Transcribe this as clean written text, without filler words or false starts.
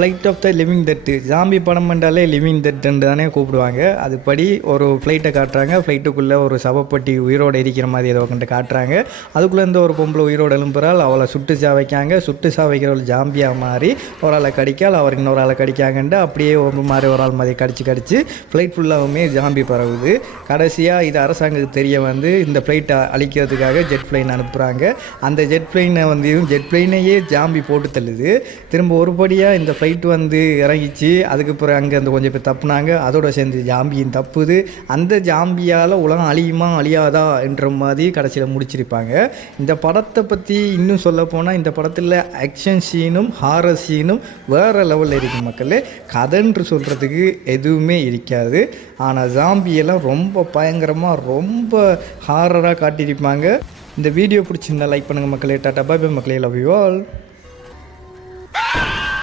Flight of the living dead. Zombie படம் பண்ணாலே living டெட்டுன்னு தானே கூப்பிடுவாங்க. அதுபடி ஒரு ஃப்ளைட்டை காட்டுறாங்க. ஃப்ளைட்டுக்குள்ளே ஒரு சவப்பட்டி உயிரோடு எரிக்கிற மாதிரி ஏதோ கொண்டு காட்டுறாங்க. அதுக்குள்ளேருந்து ஒரு பொம்பளை உயிரோடு எழும்புறாள். அவளை சுட்டு சாவைக்காங்க. சுட்டு சாவைக்கிறவள் ஜாம்பியாக மாறி ஒரு ஆளை கடிக்கால், அவர் இன்னொரு ஆளை கடிக்காங்கன்ட்டு அப்படியே ஒரு மாதிரி ஒரு ஆள் மாதிரி கடிச்சு ஃப்ளைட் ஃபுல்லாகவுமே ஜாம்பி பரவுது. கடைசியாக இது அரசாங்கத்துக்கு தெரிய வந்து இந்த ஃப்ளைட்டை அழிக்கிறதுக்காக ஜெட் பிளைன் அனுப்புகிறாங்க. அந்த ஜெட் பிளைனை வந்து ஜெட் பிளைனையே ஜாம்பி போட்டு தள்ளுது. திரும்ப ஒருபடியாக இந்த ஃப்ளைட் வந்து இறங்கிச்சு. அதுக்கப்புறம் அங்கே அந்த கொஞ்சம் பேர் தப்புனாங்க. அதோட சேர்ந்து ஜாம்பியும் தப்புது. அந்த ஜாம்பியால் உலகம் அழியுமா அழியாதா என்ற மாதிரி கடைசியில் முடிச்சிருப்பாங்க. இந்த படத்தை பற்றி இன்னும் சொல்ல போனால் இந்த படத்தில் ஆக்ஷன் சீனும் ஹாரர் சீனும் வேறு லெவலில் இருக்கும் மக்களே. கதைன்று சொல்கிறதுக்கு எதுவுமே இருக்காது. ஆனால் ஜாம்பியெல்லாம் ரொம்ப பயங்கரமாக ரொம்ப ஹாரராக காட்டியிருப்பாங்க. இந்த வீடியோ பிடிச்சிருந்தா லைக் பண்ணுங்கள் மக்களே. டாட்டா பை பை மக்களே. Love you all.